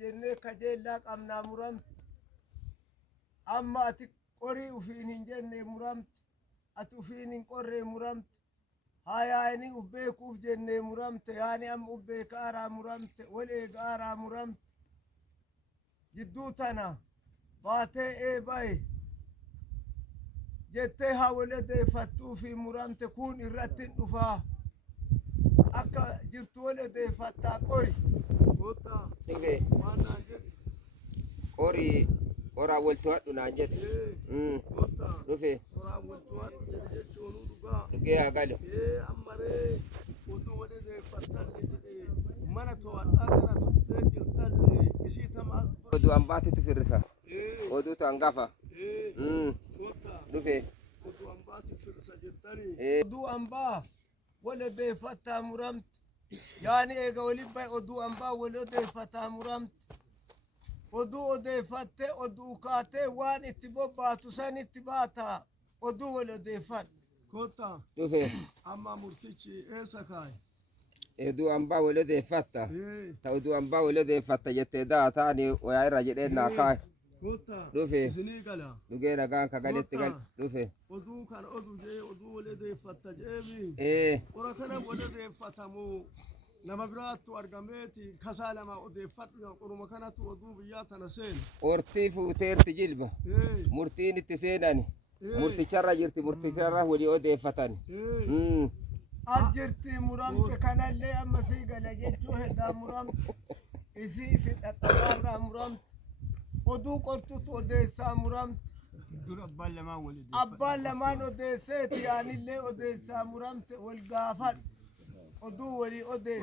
jenne kajella qamna muram amma ati qori ufinin jenne muram ati ufinin qorre muram hayani ubbe kuf jenne muramte yani am ubbe kara muramte wale gara muram jiddutana baate e bay jette hawle de fattu fi muramte kun irratin dufa akka jirtu wale de fatta qori gota mana qori ora woltu aduna jet dufe ora woltu aduna jet chonu duga duge agalo amare odu wale de fatta mana to adagara tutte jirtalle isi tama odu ambati tufirsa odu to angafa dufe odu ambati firsa jirtani odu amba wale de fatta muramt yani ega wali bay odu amba wale de fatta muramt odu ode fatte odu kate wan itibba tusan itibata odu wale de fat kota dufe amma murtici esakai edu amba wale de fatta ta odu amba wale de fatta jette da tani o ya rajide na kai kota dufe zinigala duge daga ka galette gal dufe odu kan odu je odu wale de fatta jebi ora kana wale de fatta mu nama biratu argameti kasala ma ode fatna quruma kanatu odu biyatana sen orti futerti jilba murtini tisenani murti charra jirti murti charra wali ode fatani asjirti muramte kanalle amma sigala jechu heda muram isi tatarra muram odu qortut ode sa muram abba man ode seti yani le ode sa muramte wal gafat odu wali ode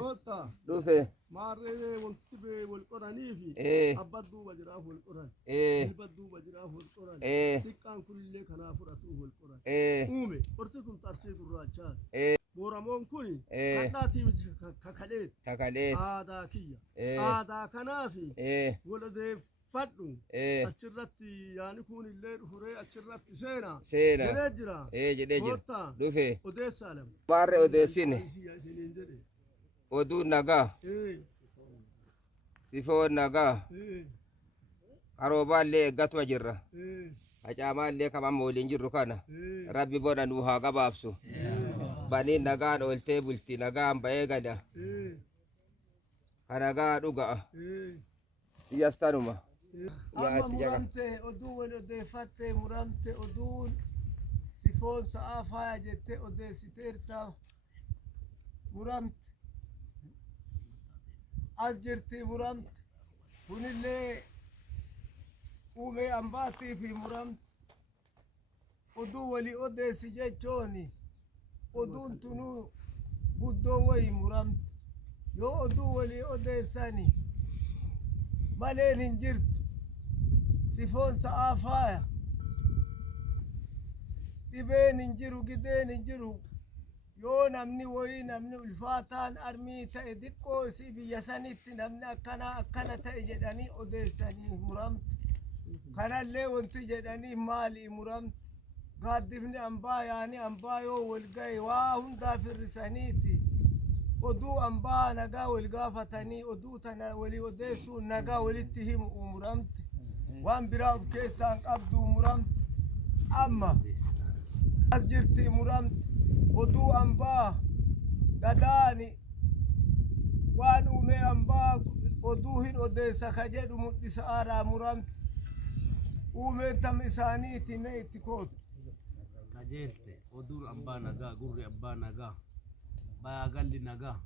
dufe marre wontibe wal qurani fi abadu wajrahu wal quran abadu wajrahu wal quran dikkan kulle kana furatu wal quran ume qortikum tarsidu racha boramon kuni kadati kakale ada kiya ada kanafi walade faddu achirratti yani kunille hure achirratti sena jedejira jedejira dufe ode salam marre ode sine odu naga sifo naga aroballe gatwa jirra ajamalle kama molin jirru kana rabbi boda nu ha gababsu bani naga dolte bulti naga ambaye gada kanaga duga yastanuma amma muramte odu wala de fatte muramte odu sifon saafa jette ode siterta muramte azjirti muramte hunille ume ambati fi muramte odu wali ode sijechoni odun tunu buddo way muramte yo odu wali ode sani malen jirtu sifon saafaya dibeen injiru gideen injiru yo namni woyi namni ulfaatan armii ta'e diqqoo isi biyya sanitti namni akkana ta'e jedhanii odeessanii muramte kanallee wanti jedhanii maali muramte gaaddifni ambaa yaani ambaa yoo wal gahe waa hundaa firrisaniiti oduu ambaa nagaa wal gaafatanii oduu tana walii odeessuun nagaa walitti himu muramte waan biraa of keessaan qabdu muramte amma as jirti muramte oduu ambaa gadaani waan uume ambaa oduu hin odeessa ka jedhu mudhisa aaraa muramte uumeen tam isaaniiti mee itti kootu kajeelte oduun abbaa nagaa gurri abbaa nagaa baagalli nagaa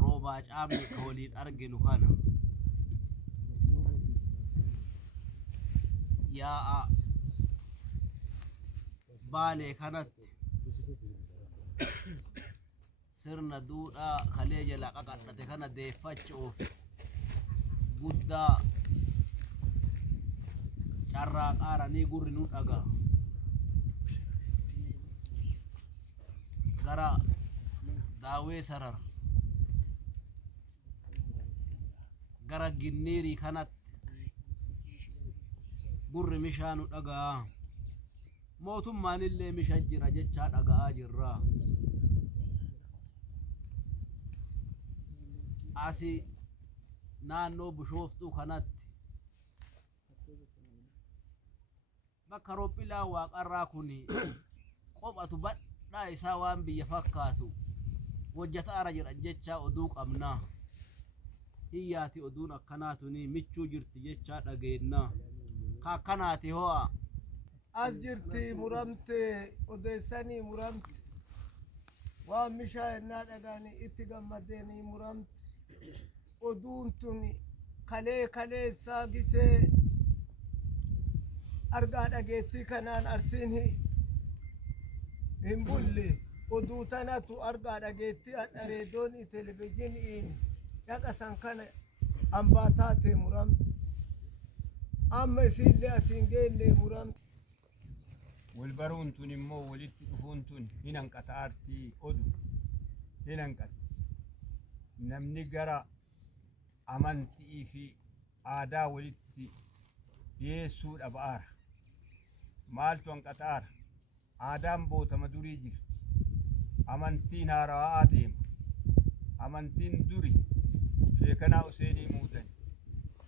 roobaa caamne ka waliin arginu kana yaa'a baalee kanatti sirna duudhaa kalee jala qaqadhate kana deeffachuuf guddaa carraa qaaranii gurri nu dhagaa gara daawee sarara gara ginniirii kanatti gurri mishaa nu dhagaa mootummaan illee misha jira jechaa dhaga'aa jirra asi naannoo Bishooftuu kanatti bakka roophilaan waaqarraa kun qophatu badhaa isaa waan biyya fakkaatu hojjetaara jedhan jecha oduu qabnaa hiyyaati oduun akkanaatuni michuu jirti jecha dhageennaa ka akkanaati ho'a as jirti muramte odeessanii muramte waan mishaa ennaa dhagaanii itti gammadeenii muramte oduun tun kaleessaa gisee argaa dhageettii kanaan arsiin hin bulle oduu tanatu argaa dhageettii adhareedoon televizyiiniin caqasan kana hambaa taate muramte amma isiillee asiin geellee muramte walbaruun tun immoo walitti dhufuun tun hin hanqata aartii odu hin hanqata namni gara amantii fi aadaa walitti dhiyeessuudha ba'aara maaltu hanqataara aadaan bootama durii jirti amantiin haarawaa deema amantiin duri sheekanaa Useenii muudan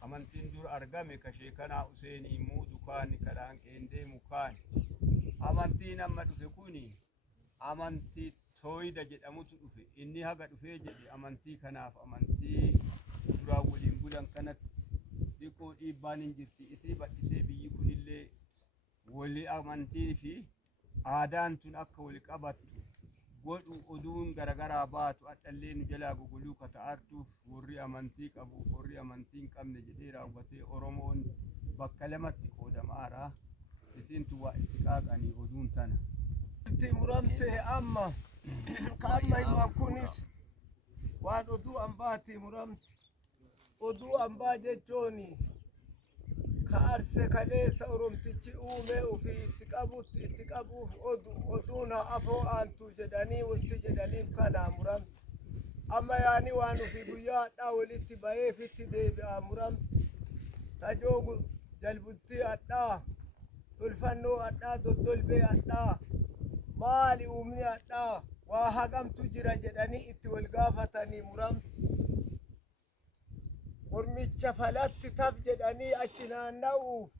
amantiin dur argame ka sheekanaa Useenii muudu kaani kadhaan qeendeemu kaani amantiin amma dhufe kuni amantii tooyida jedhamutu dhufe inni haga dhufee jedhe amantii kanaaf amantii duraan waliin bulan kanatti xiqqoo dhiibbaan hin jirti isii badhisee biyyi kunillee wali amantii fi aadaan tun akka wali qabattu godhu oduun garagaraa baatu adhallee nu jalaa guguluu ka ta'artuuf warri amantii qabu warri amantii hin qabne jedhee raawwatee Oromoon bakka lamatti qoodamaara isintu waa itti qaaqanii oduun tana itti muramte amma ka amma himan kunis waan oduu ambaati muramte oduu ambaa jechooni ka arse kaleessa oromtichi uume ufii itti qabuuf oduun afoo aantu jedhanii wanti jedhaniif kanaa muramte amma yaani waan ufii guyyaa hadhaa walitti baheefitti deebi'aa muramte tajoo jalbultii hadhaa tolfannoo hadhaa doddolbee hadhaa maali uumni hadhaa waa hagamtu jira jedhanii itti wal gaafatanii muramte Ormicha falatti tab jedhanii achi naanna'uuf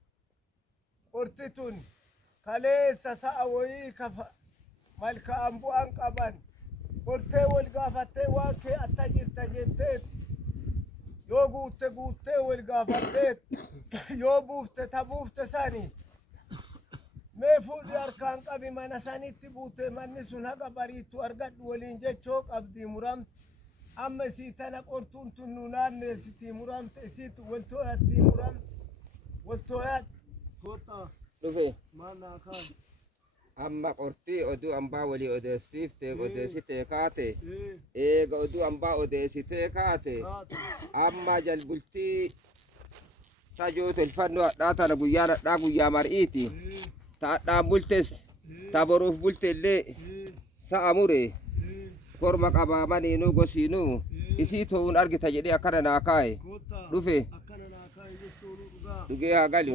qorti tun kaleessa sa'a wayii malkaan bu'an qaban qortee wal gaafattee waan kee atta jirta jetteet yoo guuttee wal gaafatteet yoo buufte tabuufte sani mee fuudhi harkaan qabi mana sanitti buute manni sun haga bariitu argadhu waliin jechoo qabdi muramte amma isii tana qortuun tun nu naanneessitii muramte isiitu waltooyattii muramte waltooyat kota dhufe maanaa kaan amma qortii oduu ambaa walii odeessifte odeessitee kaate eega oduu ambaa odeessitee kaate amma jalbultii tajoo tolfannoo hadhaa tana guyyaa hadhaa guyyaa mar'iiti ta hadhaan bultes ta boruuf bultellee sa'a mure korma qabaamanii nu gosiinuu isii ta'uun argita jedhee akkana naa kaa'e dhufe akkana naa kaa'e jechuun dhugaa dhugee haa galu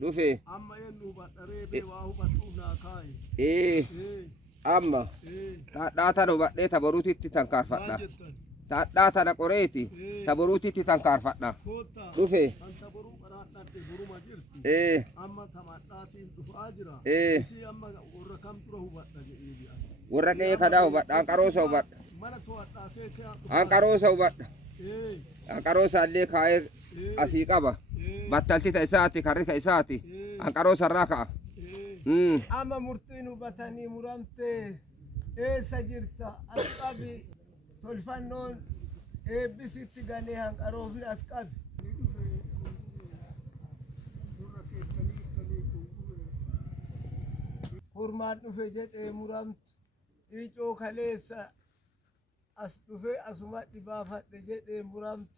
dhufe amma eenyu hubadharee bee waa hubadhuuf naa kaa'e amma taadhaa tana hubadhee ta boruutitti tankaarfadha taadhaa tana qoreeti ta boruutitti tankaarfadha dhufe anta boruu qaraadhatte boruma jirti amma tamadhaatiin dhufaa jira isii amma warra kam dura hubadha jedhee warra qe'ee kadaa hubadha hanqaroosa hubadha mana to'adhaatee hanqaroosa hubadha hanqaroosa illee kaa'ee asii qaba battalti ta isaati karri ka isaati hanqaroosa irraa ka'a amma murtiin hubatanii muramte eessa jirta as qabi tolfannoon eebbisitti galee hanqaroofni as qabi hurmaan dhufe jedhee muramte icoo kaleessa as dhufe asuma dhibaafadhe jedhee muramte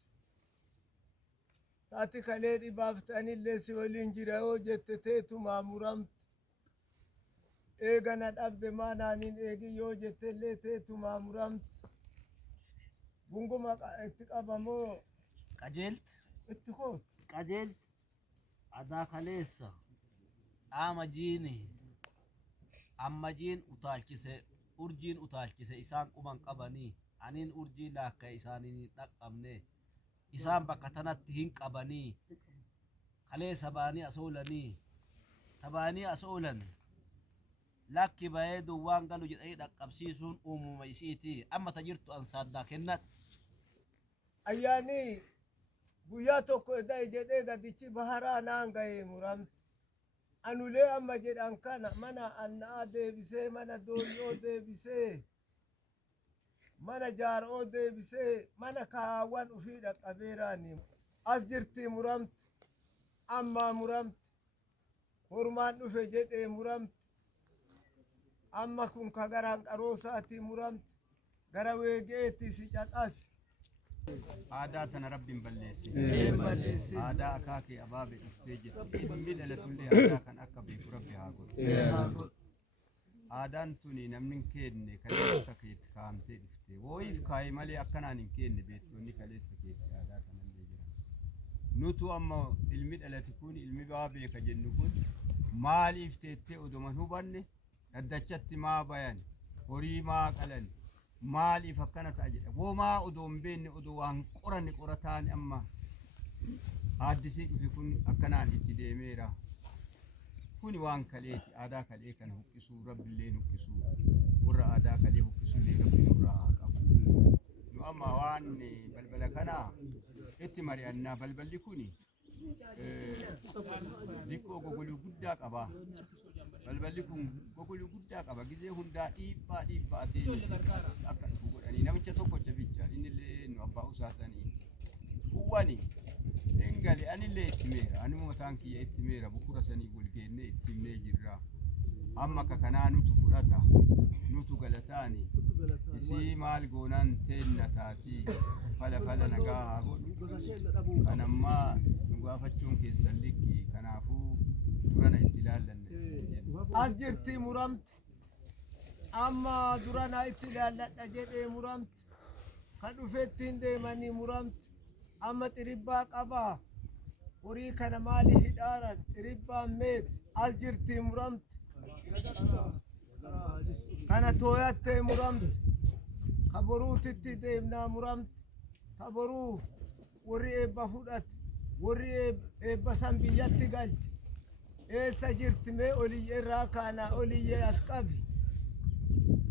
taati kalee dhibaaftaniillee si waliin jira yoo jette teetumaa muramte eegana dhabde maanaaniin eegi yoo jettellee teetumaa muramte gunguma itti qabamoo qajeelti itti koot qajeelti adaa kaleessa dhaama jiini amma jiin utaalchise urjiin utaalchise isaan quban qabanii aniin urjii laakka isaanii dhaqqabne isaan bakka tanatti hin qabanii kalee sabaanii asoolanii tabaanii asoolan lakki bahee duwwaan galu jedhanii dhaqqabsiisuun uumuma isiiti amma ta jirtu ansaaddaa kennat ayyaani guyyaa tokko eda jedhee gadichi baharaa naan ga'ee muramte anulee amma jedhan kana mana annaa deebisee mana dooyyoo deebisee mana jaaroo deebisee mana kaawwan ufii dhaqqabeeraani as jirti muramte amma muramte hormaan dhufe jedhee muramte amma kun ka garaan qaroosaati muramte gara weegeetti si caqas aadaa tana rabbiin balleessi aadaa akaakee abaabee dhuftee jirti ilmi dhalatullee aadaa kan akka beeku rabbi haa godhu aadaan tuni namni hin kenne kaleessa keetti kaamtee dhufte wooyiif kaayee malee akkanaan hin kenne beektonni kaleessa keetti aadaa kanallee jira nutu amma ilmi dhalate kun ilmi baa beeka jennu kun maaliif teettee odoman hubanne daddachatti maa bayan horii maa qalan maaliif akkana ta'a jedha womaa odoon beenne odoo waan qoranne qorataan amma haaddisii dhufe kun akkanaan itti deemeera kuni waan kaleeti aadaa kalee kana huqqisuu rabbillee huqqisuu warra aadaa kalee huqqisullee rabbi nurraa qabu nu amma waan balbala kana itti mari'annaa balballi kuni diqqoo gogoluu guddaa qaba balballi kun gogoluu guddaa qaba gizee hundaa dhiibbaa ta'e akka dhufu godhanii namicha tokkocha bicha innillee nu abbaa usaasanii uwwani engale anillee itti meera anuma mataan kiyya itti meera bukura sanii walgeenne itti himnee jirra amma ka kanaa nutu fudhata nutu galataani isii maal goonaan teenna taati fala nagaa haa godhu kanammaa nu gaafachuun keessan likki kanaafuu durana itti ilaallanne as jirti muramte amma durana itti ilaalladha jedhee muramte ka dhufettiin deemanii muramte amma xiribbaa qabaa horii kana maali hidhaaran xiribbaan meet as jirti muramte kana tooyattee muramte ka boruutitti deemnaa muramte ka boruu warri eebba fudhate warri eebba san biyyatti galche eessa jirti mee oliyyee irraa kaanaa oliyyee as qabi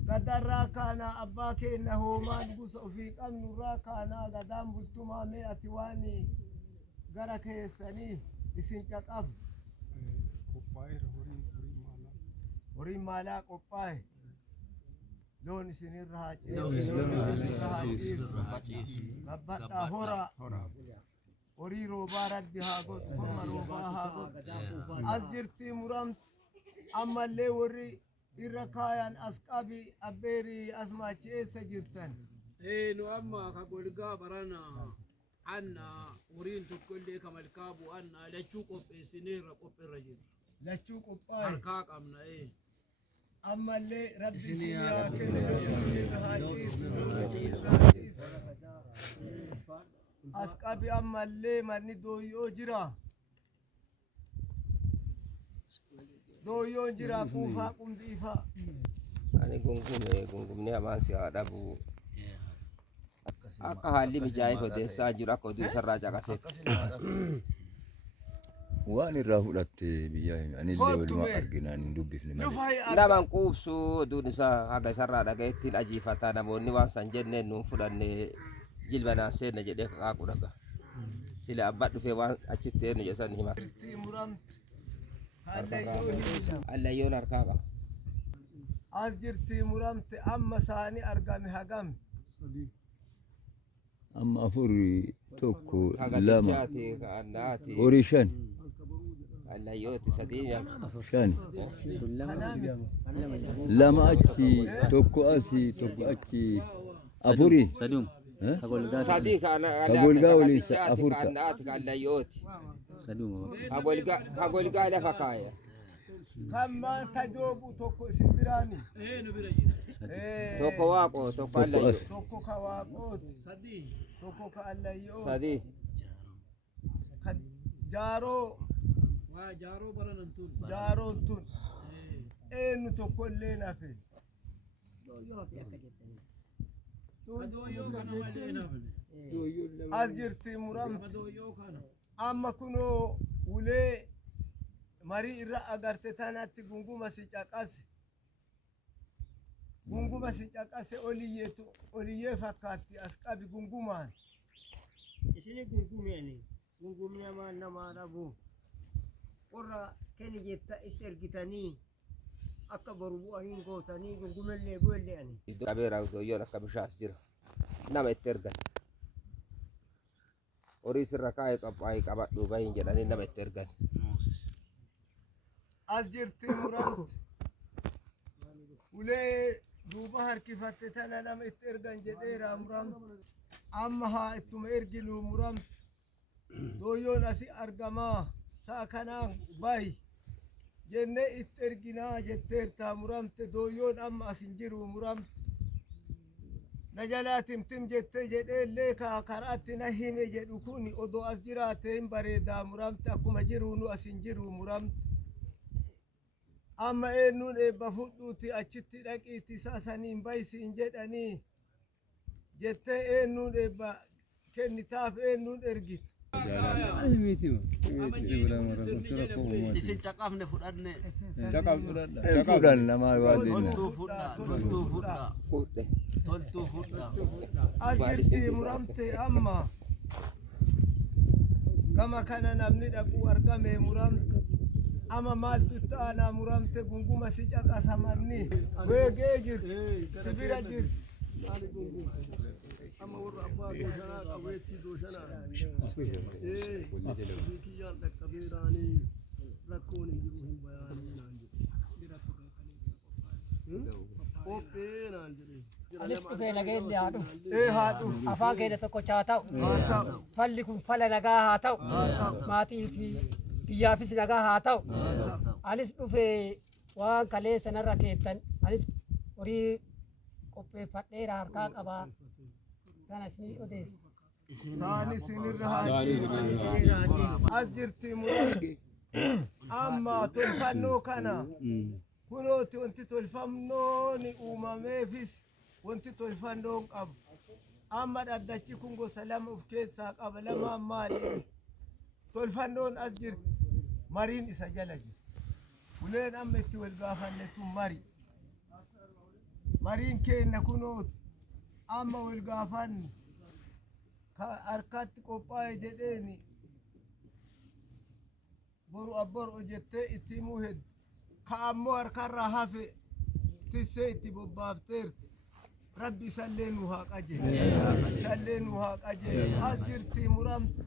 gadarraa kaanaa abbaa keenna hoomaan gusa ofii qabnu irraa kaanaa gadaan bultumaa mee ati waan gara keessanii isin caqaf horii maalaa qophaa'e loon isinirra haa ciisu gabbadhaa horaa horii roobaa rabbi haa godhu korma roobaa haa godhu as jirtii muramte ammallee warri irra kaayan as qabi abbeerii as maachi eessa jirtan nu amma ka golgaa barana anna horiin tokkollee ka malkaabu anna lachuu qopheessineerra qopheerra jiru lachuu qophaa'e harkaa qabna ammallee rabbi isinii haa kennu isinirra haa ciisu as qabi ammallee manni dooyyoo jira dooyyoon jira kuufaa qumdiifaa ani gungumne hamaan si haa dhabu akka haalli mijaa'eef odeessaa jiru akka oduu isarraa caqaseef waan irraa fudhatte biyya anillee waluma arginaan hin dubbifne malee naman quubsu oduun isaa haga isarraa dhagayeettiin ajiifataa namoonni waan san jenneen nuun fudhanne jilbanaan seenna jedhee kakaaqu dhaga sila abbaa dhufee waan achitti eenyu jedhan hima allayyoon harkaa qaba as jirtii muramte amma saani argame hagam amma afur tokko lama hagatichaati ka'annaati horii shan allayyooti sadii shan lama achi tokko asi tokko achi afuri sadii kagolgaa waliin afur ka'annaati ka'allayyooti kagolgaa lafa kaaya kammaan tajoobu tokko isin biraani tokko waaqoo tokko allayyo tokko ka waaqooti tokko ka allayyo sadii ka jaaroo jaaroo baranan tun jaaroon tun eenyu tokko illee nafe Adooyyoo kana malee nafne. as jirti muramti Adooyyoo kana. amma kunoo ulee marii irra agarte tanatti gunguma si caqase oliyyee fakkaatti as qabi gungumaan isini gurgumeni gurgumina ma nama dhabu qorra keni jetta itti ergitanii akka boru bu'anii gootanii gurgumellee bu'ellee ani qabeera doyyoon akka bishaas jira nama itti ergan horii sirra kaa'ee qophaa'ee qabadhu bahin jedhanii nama itti ergan as jirti muramti ulee duuba harkifatte tana nama itti ergan jedheera muramti amma haa ittuma erginu muramti doyyoon asi argamaa sa'a kanaan bahi jenne itti erginaa jetteertaa muramte doyyoon amma asin jiru muramte na jalaa timtim jette jedheellee karaatti na hime jedhu kun odoo as jiraate hin bareedaa muramte akkuma jiru nu asin jiru muramte amma eennuun eebba fudhuuti achitti dhaqiitti saasaniin baysiin jedhanii jettee eennuun eebba kennitaaf eennuun ergita isin caqafne fudhanne Fuudhan namaa baadiyyaa. toltuu fudha as jirti muramte amma gama kana namni dhaqu argame muramte amma maaltu itti aanaa muramte gunguma si caqasamanni weegee jirti sibira jirti Amma warra abbaa gooshanaa qabeettii gooshanaa. Kiyyaan dhaqqabeeraanii rakkoon hin jiru hin bayaanii naan jedhu. Qophee naan jedhee. Anis dhufee nageenya haa dhufu. haa dhufu Afaan keenya tokkocha haa ta'u. Falli kun fala nagaa haa ta'u. Maatii fi biyyaafis nagaa haa ta'u. Anis dhufee waan kalee sanarra keettan anis horii qopheeffadheera harkaa qabaa. Kana isin odeessa. saani sinirra haa as jirti muramte amma tolfannoo kana kunooti wanti tolfannooni uumameefis wanti tolfannoon qabu amma dhaddachi kun gosa lama of keessaa qaba lamaan maali tolfannoon as jirti mariin isa jala jirti uleen amma itti wal gaafanne tun mariin keenna kunooti amma wal gaafanne harkatti qophaa'e jedheeni boru abbor jettee itti himuu heddu ka ammoo harkarraa hafe tissee itti bobbaafteerti rabbi isallee nu haa qajeele as jirti muramte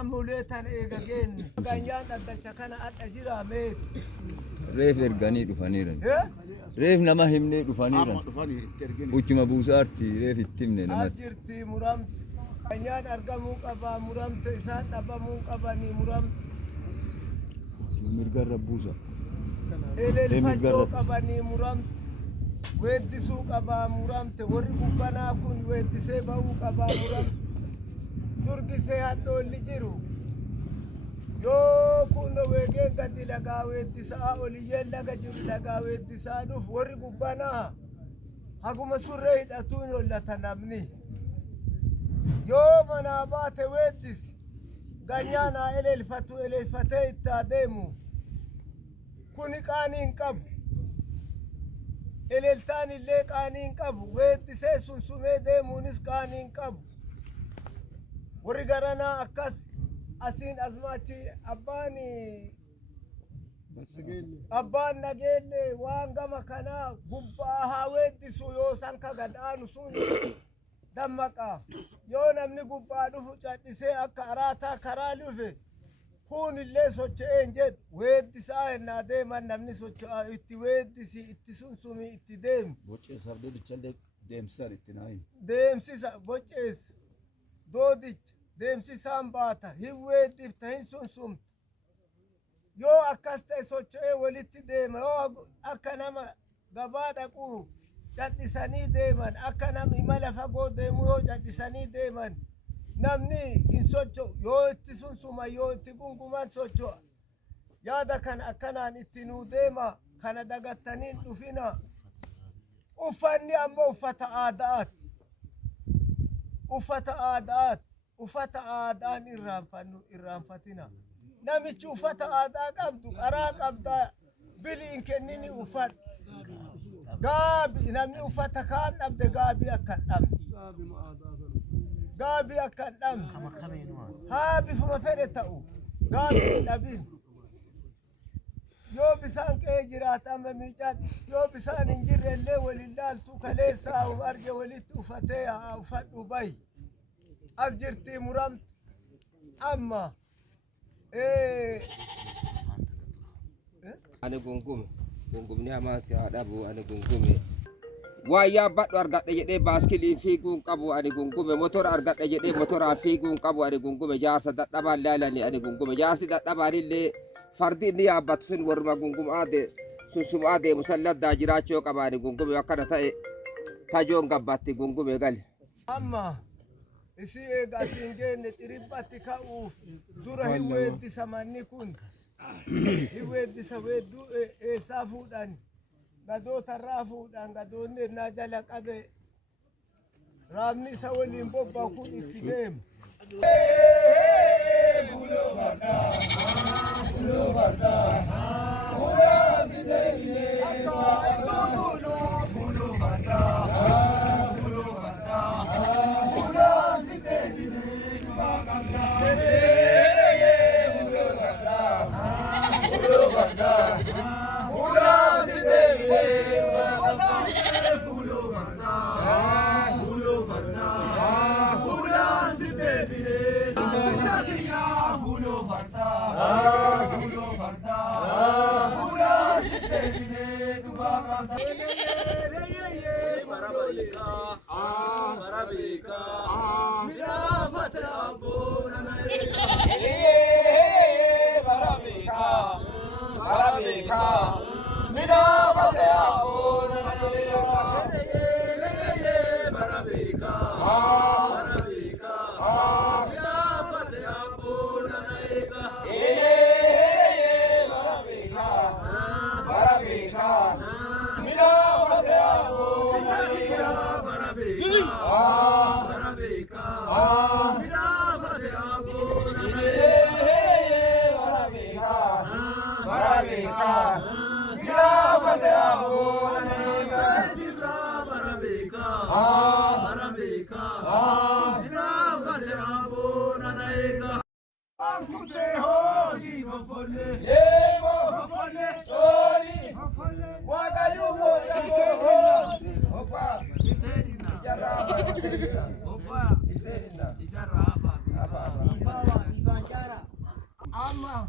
amma ulee tana eega geenne ganyaan dhaddacha kana adha jiraa meeti Reef erganii dhufaniiran. Reef nama himnee dhufaniiran. Uchuma buusaarti reef itti himne as namatti. jirti muramte ganyaan argamuu qabaa muramte isaan dhabamuu qabanii muramte Mirgarra buusa. elelfachoo qabanii muramte weeddisuu qabaa muramte warri gubbanaa kun weeddisee ba'uu qabaa muramte durgisee hadhoolli jiru yoo kunno weegeen gadi lagaa weeddisaa oliyyeen laga jiru lagaa weeddisaa dhuf warri gubbanaa haguma surree hidhatuun hollata namni yoo manaa baate weeddisi ganyaanaa elelfatee ittaa deemu kuni qaaniin qabu eleltaan illee qaaniin qabu weeddisee sunsumee deemuunis qaaniin qabu warri garanaa akkas asiin asmaachi abbaan nageelle waan gama kanaa gubbaa haa weeddisu yoo sanka gadhaanu sun dammaqa yoo namni gubbaa dhufu cadhisee akka araataa karaa dhufe kun illee socho'een jedhu weeddisaa hennaa deeman namni socho'aa itti weeddisi itti sunsumi itti deemi Boceessaaf doodichallee deemsisan itti naayin. deemsisa boceessa doodicha deemsisaan baata hin weeddifta hin sunsumta yoo akkas ta'e socho'ee walitti deema yoo akka nama gabaa dhaquu cadhisanii deeman akka nama imala fagoo deemu yoo cadhisanii deeman namni hin socho'u yoo itti sunsuma yoo itti gunguman socho'a yaada kana akkanaan itti nuu deema kana dagattaniin dhufina uffanni ammoo uffata aadaati uffata aadaat uffata aadaan irraanfatina namichi uffata aadaa qabdu qaraa qabda biliin kennini uffadhu gaabi namni uffata kaan dhabde gaabi akkan dhabne gaabi akkan dhabne haa bifuma fedhe ta'u gaabi hin dhabin yoo bisaan qe'ee jiraatama miicaan yoo bisaan hin jirre illee walin laaltu kaleessaa arge walitti uffatee haa uffadhu bahi as jirtii muramtu amma ani gungumni hamaa si haa dhabu ani gungume waayyaa badhu argadhe jedhee baaskilii fiiguun qabu ani gungume motora argadhe jedhee motoraa fiiguun qabu ani gungume jaarsa dadhabaan laalani ani gungume jaarsi dadhabaanillee fardi inni yaabbatu sun warma gungumaade sunsumaa deemu salladdaa jiraachuu qaba ani gungume akkana ta'e tajoon gabbatti gungume gali amma isi eega asiin geenne xiribbatti ka'uuf dura hin weeddisa manni kun hin weeddisa weedduu eessaa fuudhan gadootarraa fuudhan gadoonni ennaa jala qabe raabni isa waliin bobbaa kun itti deemu amma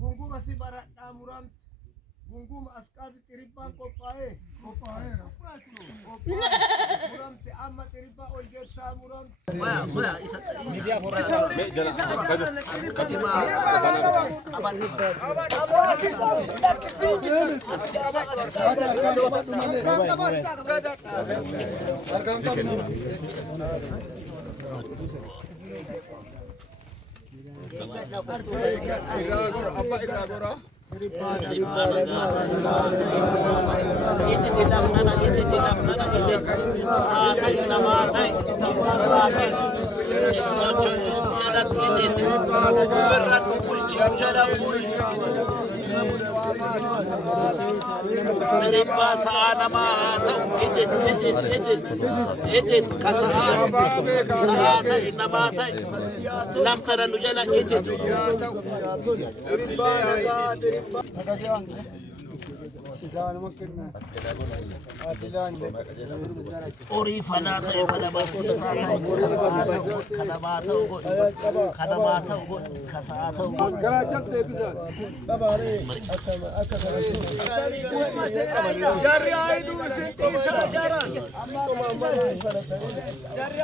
gunguma si baradhaa muramte gunguma asqaabi xiribbaan qophaa'ee muramte amma xiribbaa ol jettaa muramte Ori fana ta'e fana barsiisaa ta'e kasaa ta'u kanamaa ta'u kanamaa ta'u kasaa ta'u jarri aiduu isin dhiisaa jaran jarri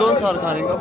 दोन साल खाने का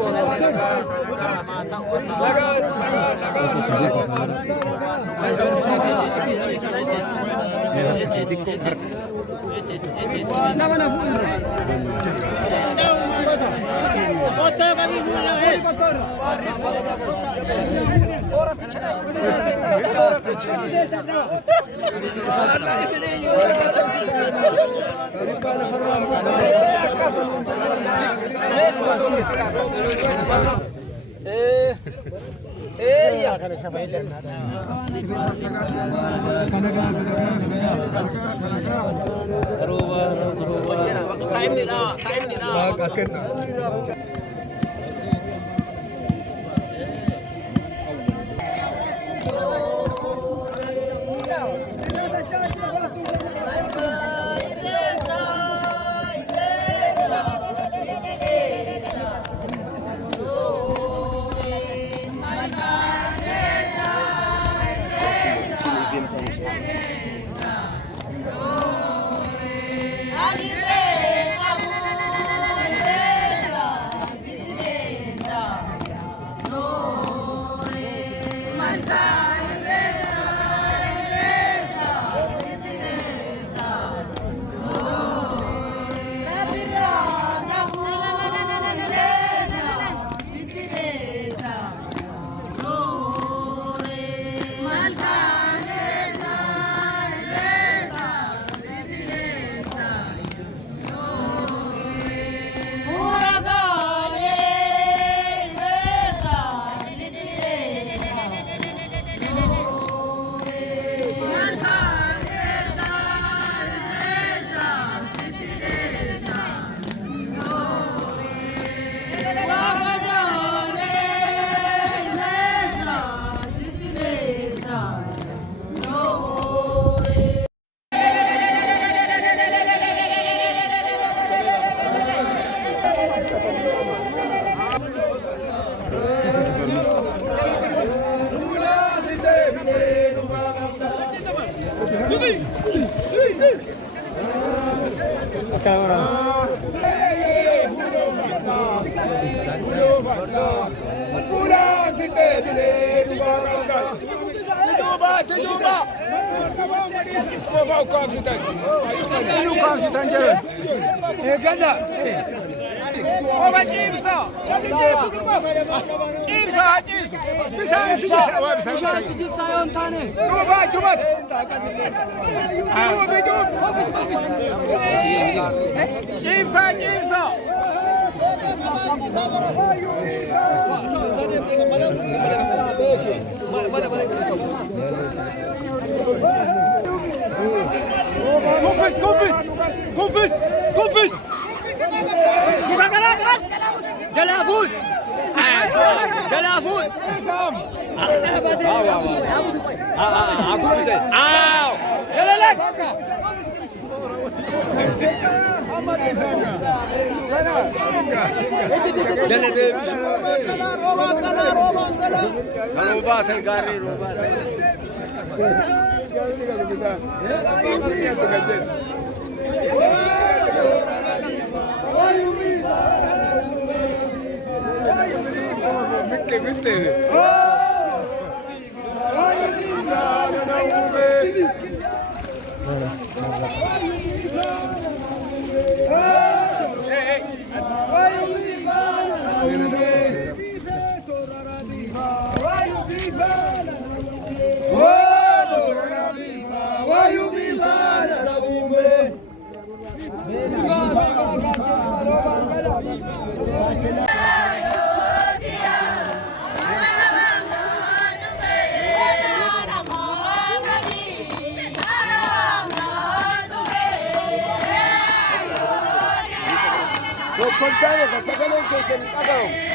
Go, كفز كفز جلافون جلافون Contame, sacalo que se le pagó.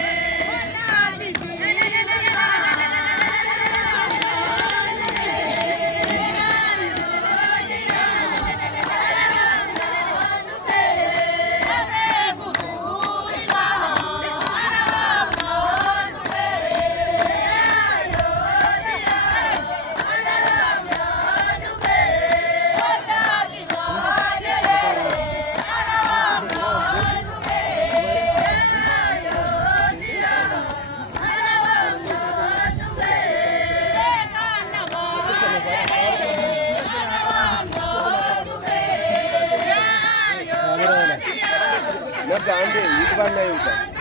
نبدأ عندي يقبل ما يوصل.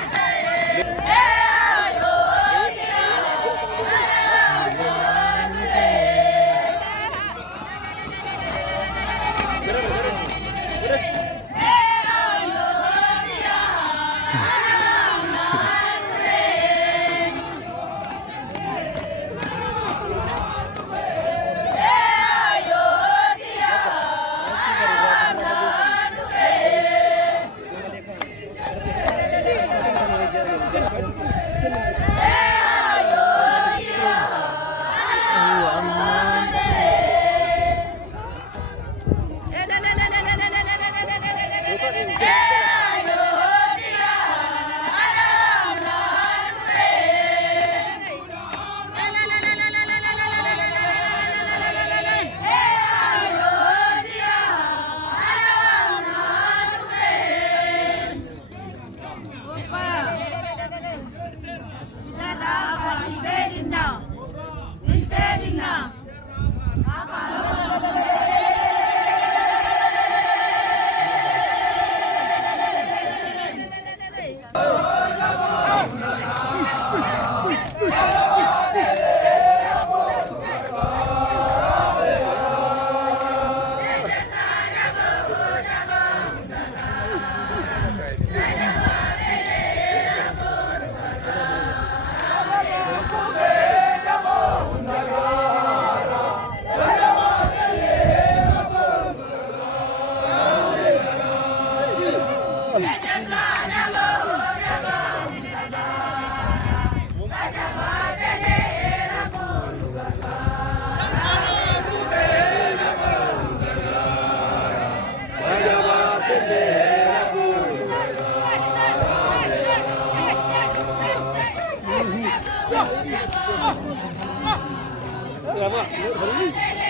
يا ما